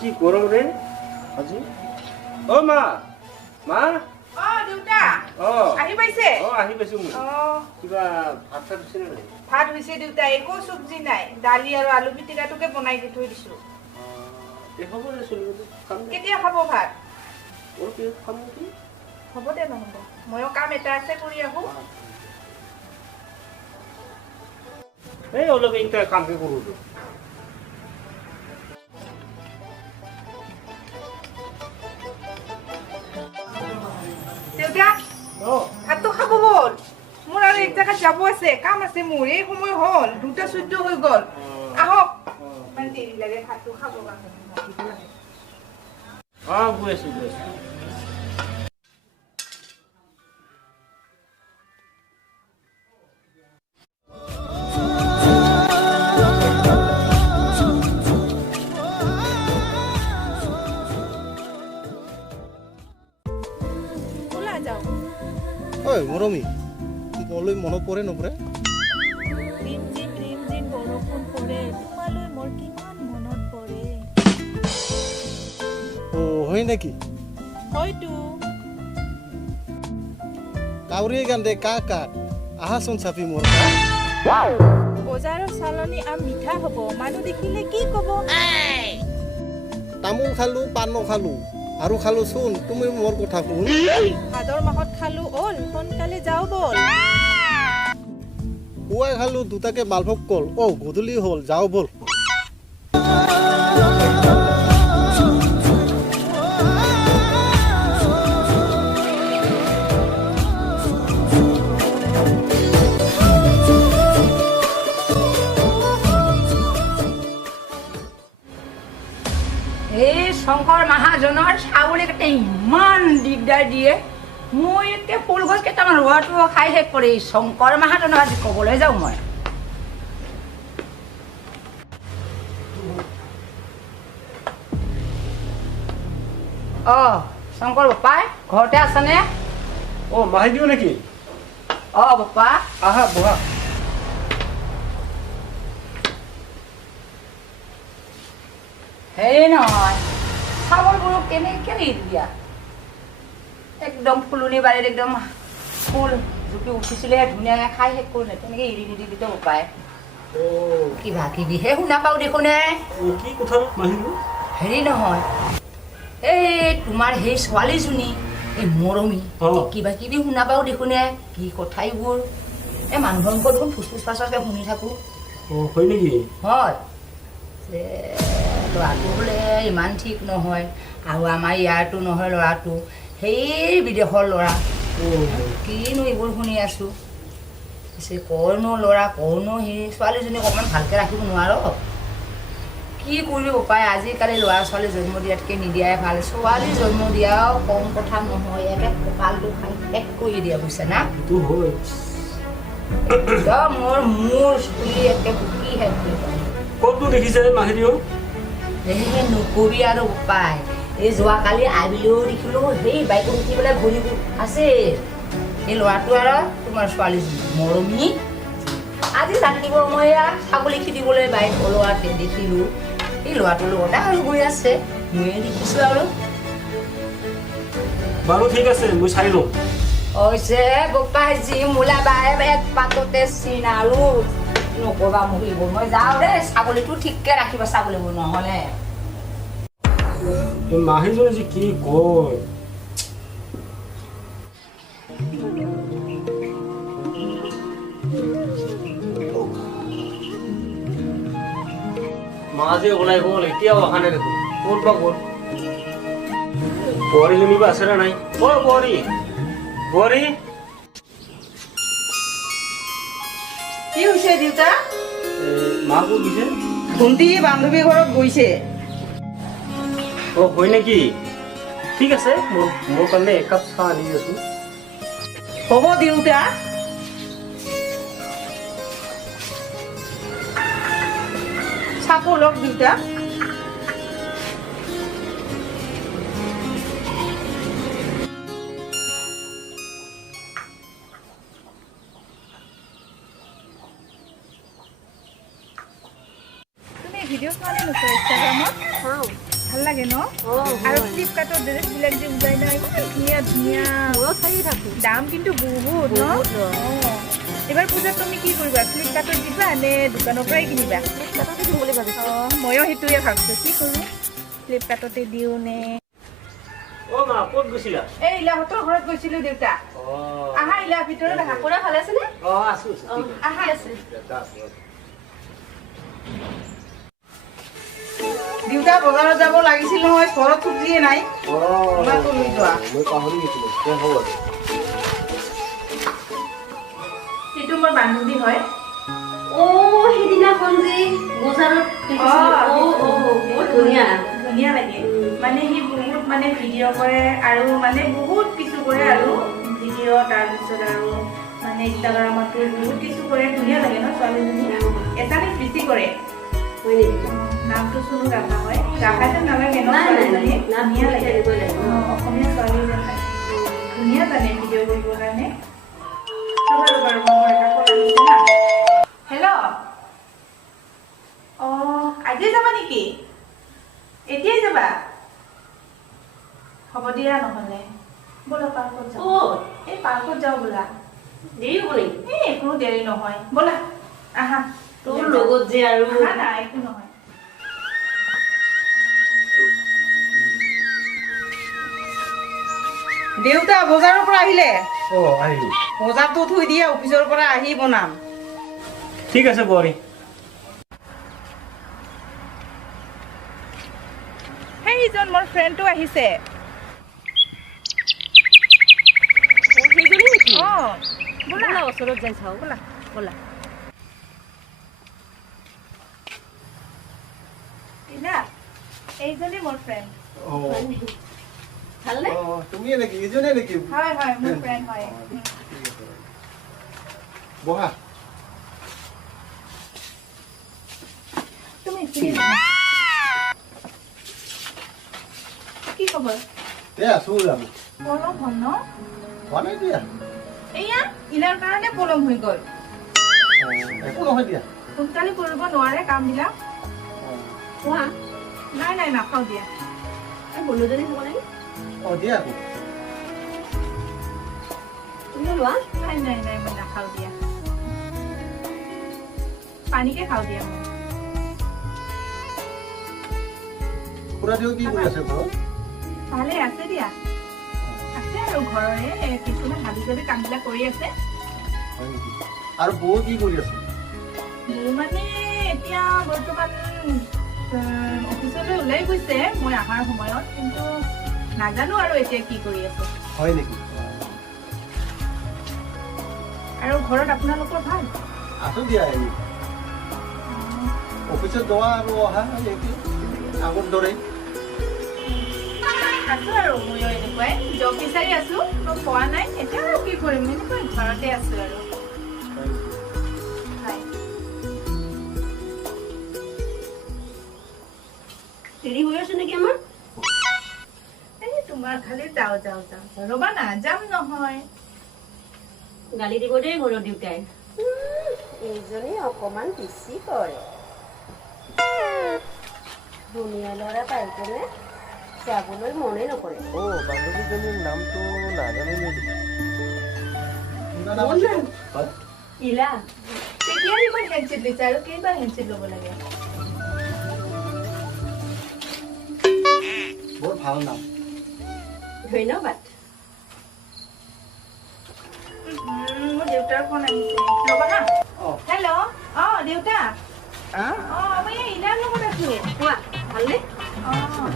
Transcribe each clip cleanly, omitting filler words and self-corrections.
কি গৰম ৰে আজি অ মা মা অ দেউতা আহি পাইছে আহি পাইছো মই কিবা ভাত চাত দিছে নে ভাত হৈছে দেউতা একো চব্জি নাই দালি আৰু আলু পিটিকাটোকে বনাই দি থৈ দিছো এই হ'ব নে চলিব কেতিয়া খাব ভাত অ কি খাম কি হ'ব দে নহ'ব ময়ো কাম এটা আছে কৰি আহো এই অলপ এইটা কামকে কৰো দেউতা ভাতটো খাব বল মোৰ আৰু এক জাগাত যাব আছে কাম আছে মোৰ এই সময় হ'ল 2:14 হৈ গ'ল আহক মানে দেৰি লাগে ভাতটো খাব কাৰণে গৈ আছো মৰমী তোমালৈ মনত পৰে নপৰে ৰিমঝিম বৰষুণ পৰে তোমালৈ মোৰ কিমান মনত পৰে হয় নেকি হয়তো কাউৰীয়ে গান দে কাক কাক আহাচোন চাপি মোৰ বজাৰৰ চালনী আম মিঠা হ'ব মানুহ দেখিলে কি ক'ব তামোল খালো পাণ খালো আৰু খালো চোন তুমি মোৰ কথা শুন ভাদৰ মাহত খালো অল সোনকালে যাওঁ বল পুৱাই খালো দুটাকে মালভোগ কল গধূলি হ'ল যাওঁ বল শংকৰ মহাজনৰ চাউলে কেইটা ইমান দিগদাৰ দিয়ে মই এতিয়া ফুল গছ কেইটামান ৰোৱাটো খাই শেষ কৰি শংকৰ মহাজনক আজি ক'বলৈ যাওঁ মই শংকৰ বাপাই ঘৰতে আছেনে মাহি দিও নেকি বাপা আহা বহা হেৰি নহয় চাউলবোৰ কেনেকে দিয়া একদম ফুলনি বাৰীত একদম ফুল জুপি উঠিছিলেহে ধুনীয়াকৈ খাই শেষ কৰোঁ নে তেনেকৈ এৰি নিদি দিতে উপায় কিবা কিবিহে শুনা পাওঁ দেখোনে কি কথা মাহিলো হেৰি নহয় এই তোমাৰ সেই ছোৱালীজনী এই মৰমী কিবা কিবি শুনা পাওঁ দেখোনে কি কথা এইবোৰ এই মানুহৰ মুখত দেখোন ফুচফুচ ফাচকে শুনি থাকোঁ হয় নেকি হয় ল'ৰাটো বোলে ইমান ঠিক নহয় আৰু আমাৰ ইয়াৰতো নহয় ল'ৰাটো সেই বিদেশৰ ল'ৰা কিনো এইবোৰ শুনি আছোঁ পিছে কৰনো ল'ৰা কৰনো সেই ছোৱালীজনীক অকণমান ভালকৈ ৰাখিব নোৱাৰ কি কৰিব পায় আজিকালি ল'ৰা ছোৱালী জন্ম দিয়াতকৈ নিদিয়াই ভাল ছোৱালী জন্ম দিয়াও কম কথা নহয় একে কঁকালটো খাই শেষ কৰি দিয়া বুজিছে না একদম মোৰ চুলি একে বুকি শেষ কৰি পায় ক'তনো দেখিছে মাহিদিও নকবি আৰু উপায় এই যোৱাকালি আবেলিও দেখিলোঁ সেই বাইকত উঠি পেলাই ঘূৰি আছে এই ল'ৰাটো আৰু তোমাৰ ছোৱালীজনী মৰমী আজি ৰাতিপুৱা মই ছাগলী খেদিবলৈ বাইক ওলোৱাতে দেখিলোঁ এই ল'ৰাটোৰ লগতে আৰু গৈ আছে ময়ে দেখিছোঁ আৰু বাৰু ঠিক আছে মই চাই লওঁ হৈছে বোপাই যি মোলা বাই এক পাততে চিন আৰু নকবা মহিব মই যাওঁ দেই ছাগলীটো ঠিককৈ ৰাখিবা ছাগলীবোৰ নহ'লে মাহিজনী যে কি কয় মা যে ওলাই গ'ল এতিয়াও অহা নাই দেখোন ক'ত বা গ'ল বোৱাৰীজনী বা আছে নে নাই বোৱাৰী কি হৈছে দেউতা মা ক'ত গৈছে ভণ্টি বান্ধৱী ঘৰত গৈছে হয় নেকি ঠিক আছে মোৰ কাৰণে একাপ চাহ আনি আছোঁ হ'ব দেউতা চাহটো লওক দেউতা ভিডিঅ' চোৱা নে নোচোৱা ইনষ্টাগ্ৰামত ভাল লাগে ন আৰু ফ্লিপকাৰ্টৰ ড্ৰেছবিলাক যে ওলাই নাই ধুনীয়া ধুনীয়া চাই থাকোঁ দাম কিন্তু বহুত ন এইবাৰ পূজাত তুমি কি কৰিবা ফ্লিপকাৰ্টত দিবা নে দোকানৰ পৰাই কিনিবা ফ্লিপকাৰ্টতে দিম বুলি ভাবিছোঁ ময়ো সেইটোৱে ভাবিছোঁ কি কৰোঁ ফ্লিপকাৰ্টতে দিওঁ নে মা ক'ত গৈছিলা এই ইলাহঁতৰ ঘৰত গৈছিলোঁ দেউতা আহা ইলা ভিতৰত আহা পুৰা ভালে আছেনে আছোঁ আহা আছে দেউতা বজাৰত যাব লাগিছিল নহয় ঘৰত চব্জিয়ে নাই লৈ যোৱা মই পাহৰি গৈছিলোঁ হ'ব এইটো মোৰ বান্ধৱী হয় সেইদিনাখন যে বজাৰত বহুত ধুনীয়া ধুনীয়া লাগে মানে সি বহুত মানে ভিডিঅ' কৰে আৰু মানে বহুত কিছু কৰে আৰু ভিডিঅ' তাৰপিছত আৰু মানে ইনষ্টাগ্ৰামতো বহুত কিছু কৰে ধুনীয়া লাগে ন ছোৱালীজনী এটানে বেছি কৰে হয় নেকি নামটো শুনো গাভা হয় গাভাটো নালাগে ন ছোৱালীজনী ধুনীয়া লাগে অসমীয়া ছোৱালী যেন লাগে ধুনীয়া জানে ভিডিঅ' কৰিবৰ কাৰণে হেল্ল' আজি যাবা নেকি এতিয়াই যাবা হ'ব দিয়া নহ'লে ব'লা পাৰ্কত যাওঁ এই পাৰ্কত যাওঁ ব'লা দেৰি হ'ব নেকি একো দেৰি নহয় ব'লা আহা তোৰ লগত যে আৰু না একো নহয় দেউতা বজাৰৰ পৰা আহিলে আহিলোঁ বজাৰটো থৈ দিয়ে অফিচৰ পৰা আহি বনাম ঠিক আছে বোৱাৰী সেইজন মোৰ ফ্ৰেণ্ডটো আহিছে ব'লা ওচৰত যাই চাওঁ ব'লা ব'লা এইজনী মোৰ ফ্ৰেণ্ড ভালনে তুমি নেকি ইজনে নেকি হয় হয় মোৰ ফ্ৰেণ্ড হয় বহা তুমি কি খবৰ দে আছোঁ আমি পলম হ'ল ন হোৱা নাই দিয়া এয়া ইলাৰ কাৰণে পলম হৈ গ'ল একো নহয় দিয়া সোনকালে কৰিব নোৱাৰে কামবিলাক কোৱা নাই নাই নাখাওঁ দিয়া বন্ধুজনী খাব লাগে দিয়া আকৌ তুমি লোৱা নাই নাই নাই মই নাখাওঁ দিয়া পানীকে খাওঁ দিয়া মই খুৰাদেউ কি কৰি আছে ঘৰত ভালে আছে দিয়া আছে আৰু ঘৰৰে কিছুমান হাবি জাবি কামবিলাক কৰি আছে হয় নেকি আৰু বৌ কি কৰি আছে মোৰ মানে এতিয়া বৰ্তমান অফিচলৈ ওলাই গৈছে মই অহাৰ সময়ত কিন্তু নাজানো আৰু এতিয়া কি কৰি আছে হয় নেকি আৰু ঘৰত আপোনালোকৰ ভাল আছোঁ দিয়া এনে অফিচত যোৱা আৰু অহা আগৰ দৰেই আছো আৰু ময়ো এনেকুৱাই জব বিচাৰি আছো মই পোৱা নাই এতিয়া আৰু কি কৰিম এনেকৈ ঘৰতে আছো আৰু দেৰি হৈ আছে নেকি আমাৰ এই তোমাৰ খালি যাওঁ যাওঁ যাওঁ ৰ'বা না যাম নহয় গালি দিব দেই ঘৰৰ দেউতাই এইজনী অকমান বেছি কৰে ধুনীয়া ল'ৰা পাই কেনে যাবলৈ মনে নকৰে বান্ধৱীজনীৰ নামটো নাজানিলোঁ ইলা তেতিয়াই ইমান হেণ্ডছেট লৈছে আৰু কেইবাৰ হেণ্ডছেট ল'ব লাগে বৰ ভাল নাম ধন্যবাদ মোৰ দেউতাৰ ফোন আহিছে ৰ'বা হা হেল্ল' দেউতা মই এই ইলাৰ লগত আছো কোৱা ভালনে অঁ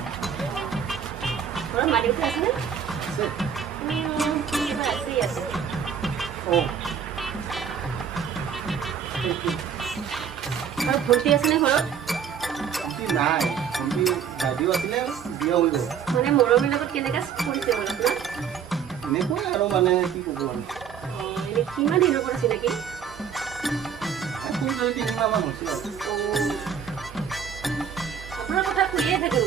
ঘৰত মা দেউতা আছেনে আছে আৰু ভৰ্তি আছেনে ঘৰত নাই ভণ্টি দাদীও আছিলে বিয়া হৈ গ'ল মানে মৰমীৰ লগত কেনেকৈ পৰিছে হ'ল আপোনাৰ এনেকৈ আৰু মানে কি ক'ব আৰু এনে কিমান দিনৰ পৰা চিনাকি দুই তিনিমাহমান হৈছে আৰু আপোনাৰ কথা শুনিয়ে থাকোঁ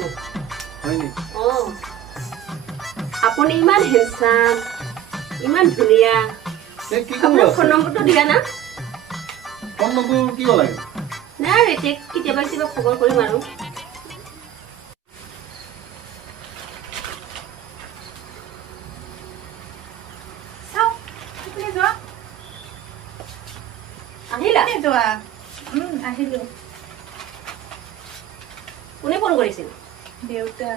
হয় নেকি অঁ আপুনি ইমান হেণ্ডচাম ইমান ধুনীয়া এই কি কৰি আপোনাৰ আছে ফোন নম্বৰটো দিয়া না ফোন নম্বৰ কিয় লাগে নাই এতিয়া কেতিয়াবা কেতিয়াবা খবৰ কৰিম আৰু চাওক আপুনি যোৱা আহিলা কোনে যোৱা আহিলোঁ কোনে ফোন কৰিছিল দেউতা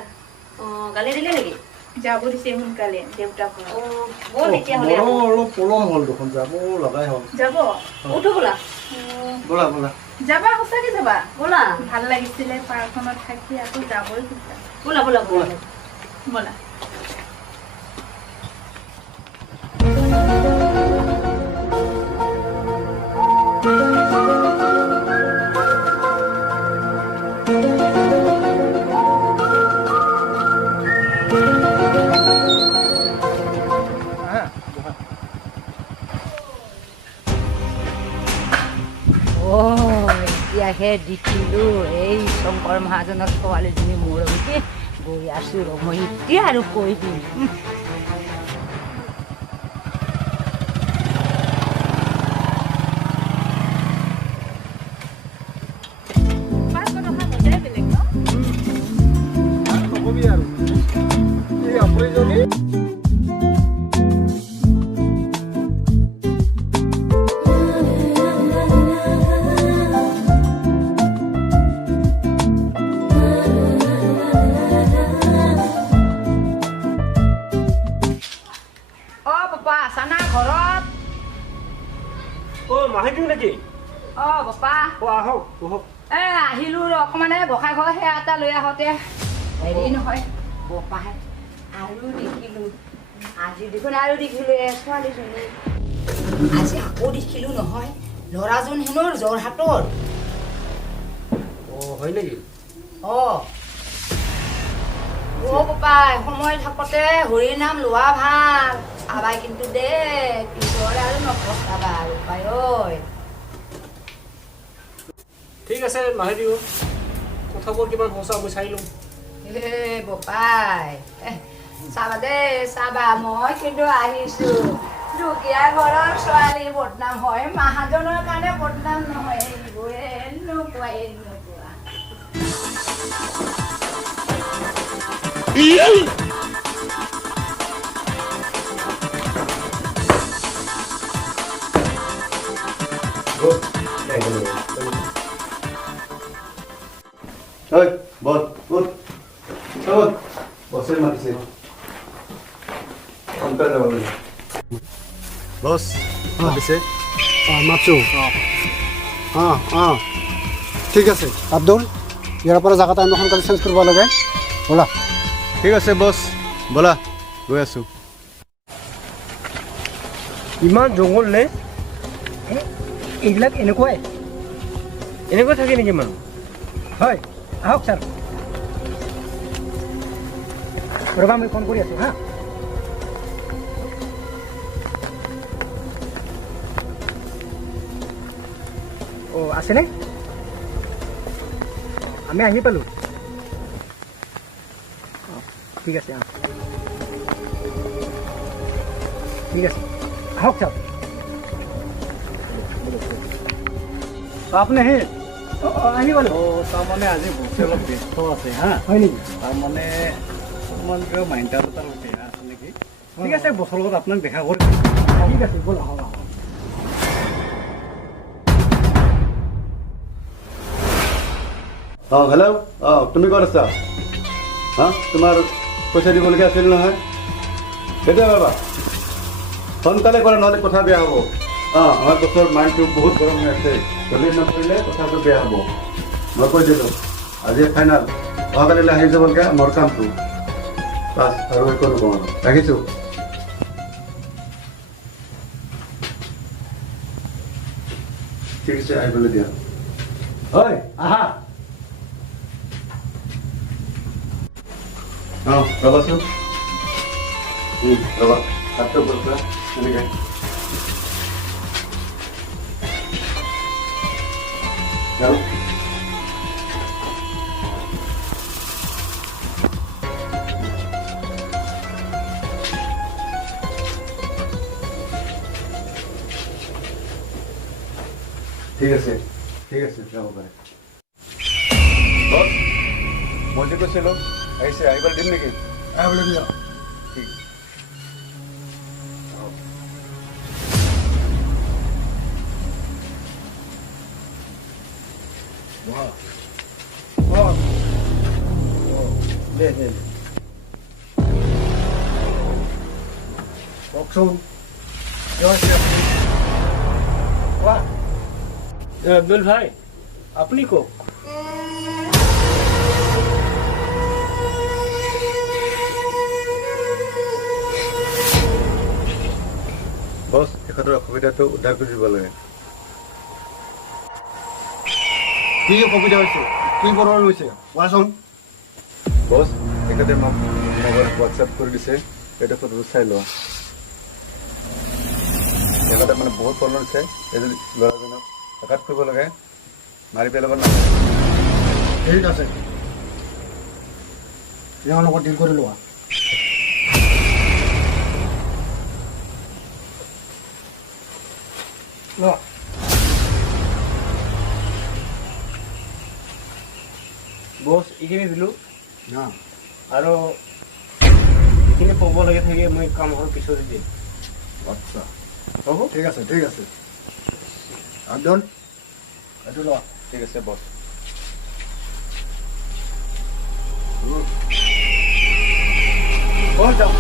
অঁ গালি দিলে নেকি যাব দিছে সোনকালে দেউতাক অঁ ব'ল তেতিয়াহ'লে মোৰো অলপ পলম হ'ল দেখোন যাব লগাই হ'ল যাব উঠো বোলা ব'লা ব'লা যাবা সঁচাকে যাবা ব'লা ভাল লাগিছিলে পাৰ্কখনত থাকি আকৌ যাবই খুজা ব'লা ব'লা ব'লা ব'লা এতিয়াহে দেখিলোঁ এই শংকৰ মহাজনৰ ছোৱালীজনী মোৰ বুলি গৈ আছোঁ ৰ মই এতিয়া আৰু কৈ দিম পাৰ্কত অহা মজাই বেলেগ ন নকবি আৰু এই আপুনিজনী মাহিদিও নেকি বাপা আহক বহক আহিলোঁ ৰ অকণমান গোসাঁই ঘৰ সেয়া এটা লৈ আহোঁতে হেৰি নহয় বপাহে আৰু দেখিলোঁ আজি দেখোন আৰু দেখিলোঁ ছোৱালীজনী আজি আকৌ দেখিলোঁ নহয় ল'ৰাজন হেনো যোৰহাটৰ হয় নেকি পাপাই সময় থাকোঁতে হৰি নাম লোৱা ভাল চাবাই কিন্তু দে পিছৰে আৰু নপস্তাবা আৰু পাই ঐ ঠিক আছে মাহিদিও কথাবোৰ কিমান সঁচা মই চাই লওঁ বপাই চাবা দেই চাবা মই কিন্তু আহিছোঁ দুখীয়া ঘৰৰ ছোৱালী বদনাম হয় মাহাজনৰ কাৰণে বদনাম নহয় এইবোৰে এনেকুৱা ঐ বল উঠ চল বছে মাতিছে সোনকালে যাব লাগে বছ মাতিছে মাতছো ঠিক আছে আব্দুল ইয়াৰ পৰা জাগাটা আমি সোনকালে চেঞ্জ কৰিব লাগে ব'লা ঠিক আছে বছ ব'লা গৈ আছোঁ ইমান জংঘল নে এইবিলাক এনেকুৱাই এনেকৈ থাকে নেকি মানুহ হয় আহক ছাৰ ৰ'বা মই ফোন কৰি আছোঁ হা আছেনে আমি আহি পালোঁ ঠিক আছে ঠিক আছে আহক ছাৰ আপুনি আহি আহি পালোঁ তাৰমানে আজি বস্তু অলপ ব্যস্ত আছে হা হয় নেকি তাৰমানে অকণমান কিবা মাইণ্ডাৰ এটা বেয়া আছে নেকি ঠিক আছে বছৰ লগত আপোনাক দেখা কৰি ঠিক আছে ব'লা আহক হেল্ল' তুমি ক'ত আছা তোমাৰ পইচা দিবলগীয়া আছিল নহয় কেতিয়া পাবা সোনকালে কৰা নহ'লে কথা বেয়া হ'ব আমাৰ বছৰ মাইণ্ডটো বহুত গৰম হৈ আছে জলদি নকৰিলে কথাটো বেয়া হ'ব মই কৈ দিলোঁ আজি ফাইনেল অহাকালিলৈ আহি যাবলগীয়া মোৰ কামটো বাছ আৰু একো নকওঁ ৰাখিছোঁ ঠিক আছে আহিবলৈ দিয়া হয় আহা ৰ'বাচোন ৰ'বা হাতটো ওপৰৰ পৰা এনেকৈ আৰু ঠিক আছে যাব পাৰে মই যে কৈছিলোঁ আহিছে আহিবলৈ দিম নেকি আহিবলৈ দিয়া ঠিক কওকচোন কিয় হৈছে আপুনি? কোৱা আব্দুল ভাই আপুনি কওক বছ তেখেতৰ অসুবিধাটো উদ্ধাৰ কৰি দিব লাগে কি অসুবিধা হৈছে কি প্ৰব্লেম হৈছে কোৱাচোন বছ তেখেতে মোক মোবাইল হোৱাটছএপ কৰি দিছে সেইটো ফটোটো চাই লোৱা তেখেতে মানে বহুত প্ৰব্লেম হৈছে এজন ল'ৰাজনক আঘাত কৰিব লাগে মাৰি পেলাব নালাগে ঠিক আছে তেওঁৰ লগত ডিল কৰি লোৱা লোৱা বছ এইখিনি দিলোঁ না আৰু এইখিনি ক'ব লাগে থাকে মই কাম ঘৰৰ পিছত দিম আচ্ছা হ'ব ঠিক আছে আব্দুল এইটো লোৱা ঠিক আছে বছ বল যাওঁ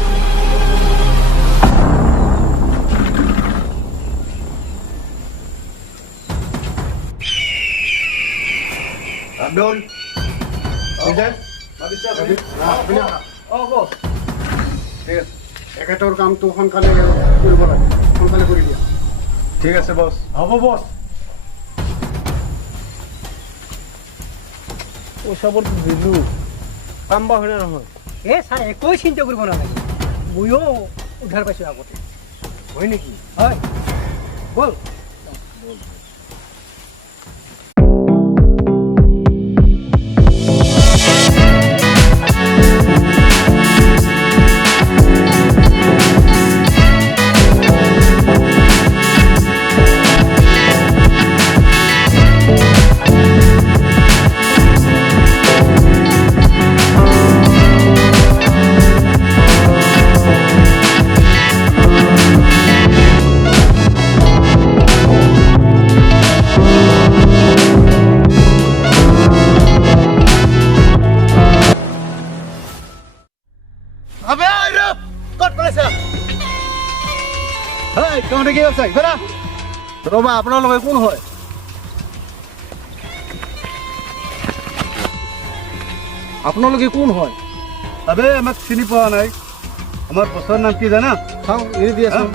আব্দুল অঁ বছ ঠিক আছে এখেতৰ কামটো সোনকালে কৰিব লাগে সোনকালে কৰি দিয়া ঠিক আছে বছ হ'ব বছ পইচাবোৰ দিলোঁ কাম বা হয়নে নহয় এই ছাৰ একোৱেই চিন্তা কৰিব নালাগে ময়ো উদ্ধাৰ পাইছোঁ আগতে হয় নেকি হয় ব'ল তহঁতে কি আছে ৰ'বা আপোনালোকে কোন হয় আপোনালোকে কোন হয় আবে আমাক চিনি পোৱা নাই আমাৰ বছৰ নাম কি জানা চাওঁ এৰি দিয়াচোন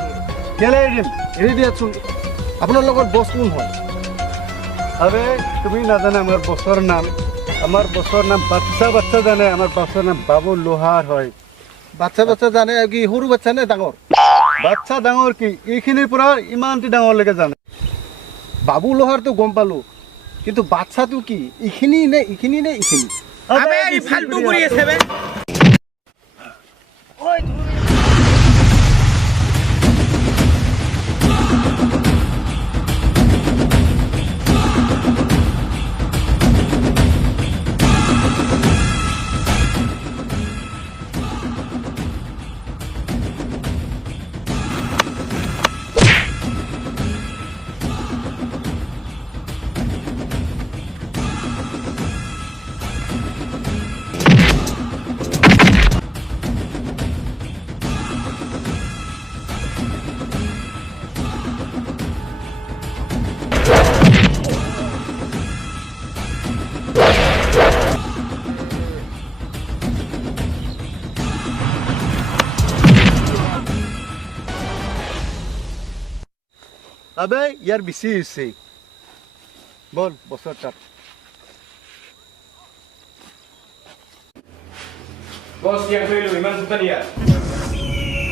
কেলে এৰিম এৰি দিয়াচোন আপোনাৰ লগত বছ কোন হয় আবে তুমি নাজানে আমাৰ বছৰ নাম বাচ্চা জানে আমাৰ বছৰ নাম বাবু লোহাৰ হয় বাচ্চা জানে কি সৰু বাচ্চা নে ডাঙৰ বাচ্চা ডাঙৰ কি এইখিনিৰ পৰা ইমানটি ডাঙৰলৈকে জানে বাবু লোহাৰটো গম পালোঁ কিন্তু বাচ্চাটো কি এইখিনি নে এইখিনি ফাল্টু কৰি আছে বে আবে ইয়াৰ বেছি হৈছে বল বছৰ তাত বছ ইয়াক ধৰিলো ইমান জোতা নিয়া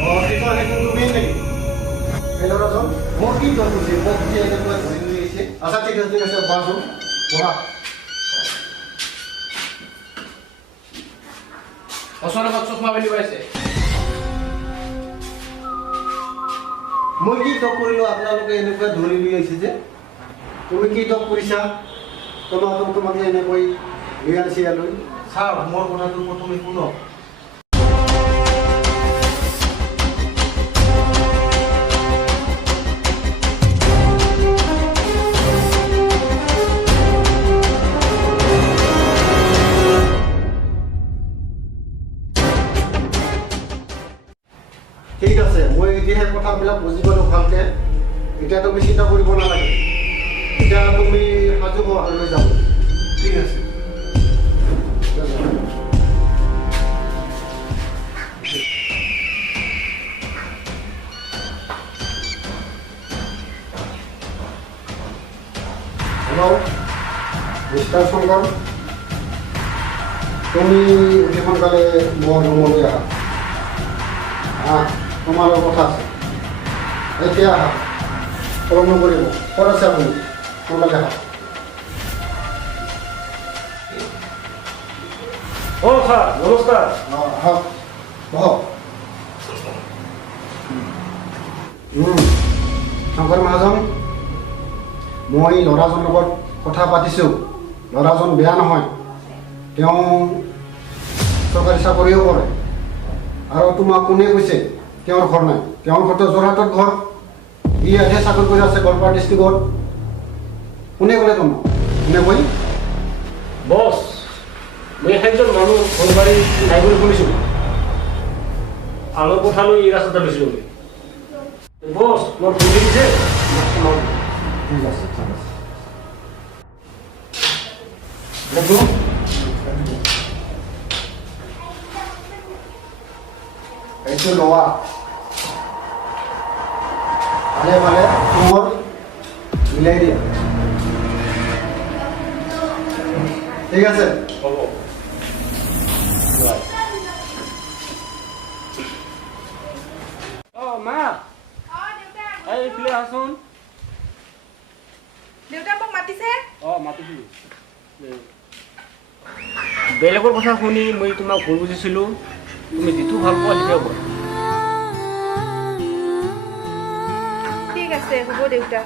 অঁ সেইটো সেইখন তুমি নেকি এই ল'ৰাজন মোক কি দৰ কৰিছে মোক যে এনেকুৱা ধৰি লৈ আহিছে আচ্ছা ঠিক আছে বহাচোন বহা ওচৰৰ লগত চশমা পিন্ধি পাইছে মই কি তক কৰিলোঁ আপোনালোকে এনেকুৱা ধৰি লৈ আহিছে যে তুমি কি তক কৰিছা তোমাকে এনেকৈ লৈ আনিছে ইয়ালৈ চাওক মোৰ কথাটো প্ৰথমে শুনক ঠিক আছে মই এতিয়াহে কথাবিলাক বুজি পালোঁ ভালকৈ এতিয়া তুমি চিন্তা কৰিব নালাগে এতিয়া তুমি সাজু হোৱা লৈ যাব ঠিক আছে হেল্ল' মিষ্টাৰ শংকৰ তুমি অতি সোনকালে মোৰ ৰুমলৈ আহা তোমাৰ কথা আছে এতিয়া আহা কলম নকৰিব ক'ত আছে আপুনি সোনকালে আহা অঁ ছাৰ নমস্কাৰ অঁ আহক বহক শংকৰ মহাজন মই ল'ৰাজনৰ লগত কথা পাতিছোঁ ল'ৰাজন বেয়া নহয় তেওঁ চৰকাৰী চাকৰিও কৰে আৰু তোমাক কোনে কৈছে তেওঁৰ ঘৰ নাই তেওঁৰ ঘৰটো যোৰহাটত ঘৰ ই ইয়াতহে চাকৰি কৰি আছে গোৱালপাৰা ডিষ্ট্ৰিক্টত কোনে ক'লে তোমাক কোনে কৈ বছ মই একজন মানুহ ঘৰ বাৰী নাই বুলি শুনিছোঁ আলু পঠালৈ এই ৰাস্তাতে লৈছিলোঁ বছ মোৰ ভুল দেখিছে ঠিক আছে ঠিক আছে এইটো লোৱা ভালে ভালে মোৰ মিলাই দিয়া ঠিক আছে হ'ব অঁ মা এইফালে আহচোন দেউতা মোক মাতিছে অঁ মাতিছিলোঁ বেলেগৰ কথা শুনি মই তোমাক ভুল বুজিছিলোঁ তুমি যিটো ভাল পোৱা সেইটোৱে কৰা ঠিক আছে হ'ব দেউতা